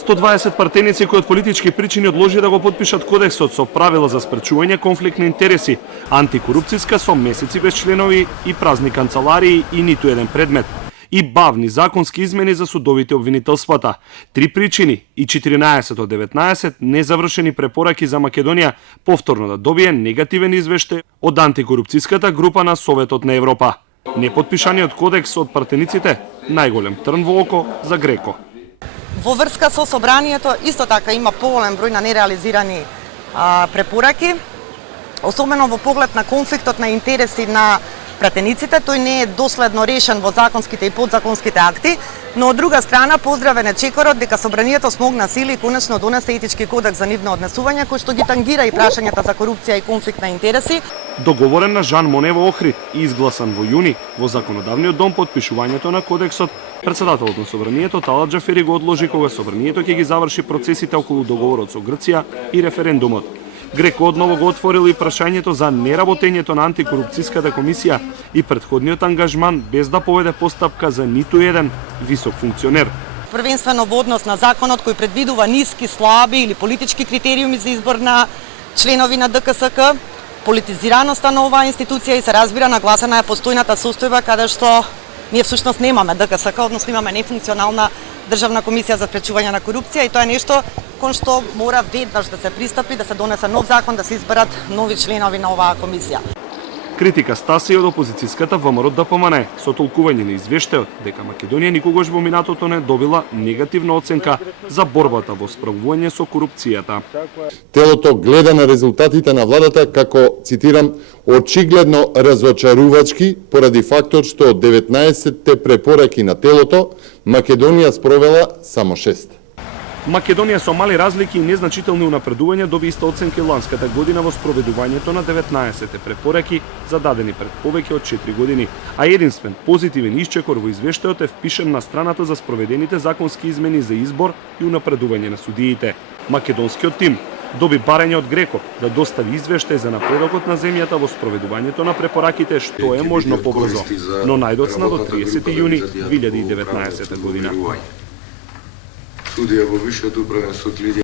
120 партеници кои од политички причини одложи да го подпишат кодексот со правила за спречување конфликт на интереси, антикорупцијска со месеци без членови и празни канцеларии и ниту еден предмет, и бавни законски измени за судовите обвинителствата. 3 причини и 14 од 19 незавршени препораки за Македонија повторно да добие негативен извештај од антикорупцијската група на Советот на Европа. Непотпишаниот кодекс од партениците најголем трн во око за Греко. Во врска со собранието исто така има поголем број на нереализирани препораки, особено во поглед на конфликтот на интереси на пратениците. Тој не е доследно решен во законските и подзаконските акти, но од друга страна поздравен е чекорот дека собранието смогна сили и конечно донесе етички кодекс за нивно однесување кој што ги тангира и прашањата за корупција и конфликт на интереси. Договорен на Жан Моне во Охрид и изгласан во јуни во законодавниот дом подпишувањето на кодексот, председателот на собранието Талат Џафери го одложи кога собранието ќе ги заврши процесите околу договорот со Грција и референдумот. Греко одново го отворил и прашањето за неработењето на антикорупцијската комисија и претходниот ангажман без да поведе постапка за ниту еден висок функционер. Првенствено во однос на законот кој предвидува ниски, слаби или политички критериуми за избор на членови на ДКСК, политизираноста на оваа институција и се разбира нагласена е постојната состојба каде што ние всушност немаме ДКСК, односно имаме нефункционална државна комисија за спречување на корупција и тоа е нешто кон што мора веднаш да се пристапи, да се донесе нов закон, да се изберат нови членови на оваа комисија. Критика стаси од опозицијската ВМРО ДПМН со толкување на извештајот дека Македонија никогаш во минатото не добила негативна оценка за борбата во справување со корупцијата. Телото гледа на резултатите на владата како, цитирам, очигледно разочарувачки поради фактор што од 19-те препораки на телото Македонија спровела само 6. Македонија со мали разлики и незначителни унапредувања доби иста оценка ланската година во спроведувањето на 19-те препораки зададени пред повеќе од 4 години, а единствен позитивен исчекор во извештајот е впишен на страната за спроведените законски измени за избор и унапредување на судиите. Македонскиот тим доби барање од Греко да достави извештај за напредокот на земјата во спроведувањето на препораките што е можно побрзо, но најдоцна до 30 јуни 2019 година. Судија во Висшиот управен суд Лидија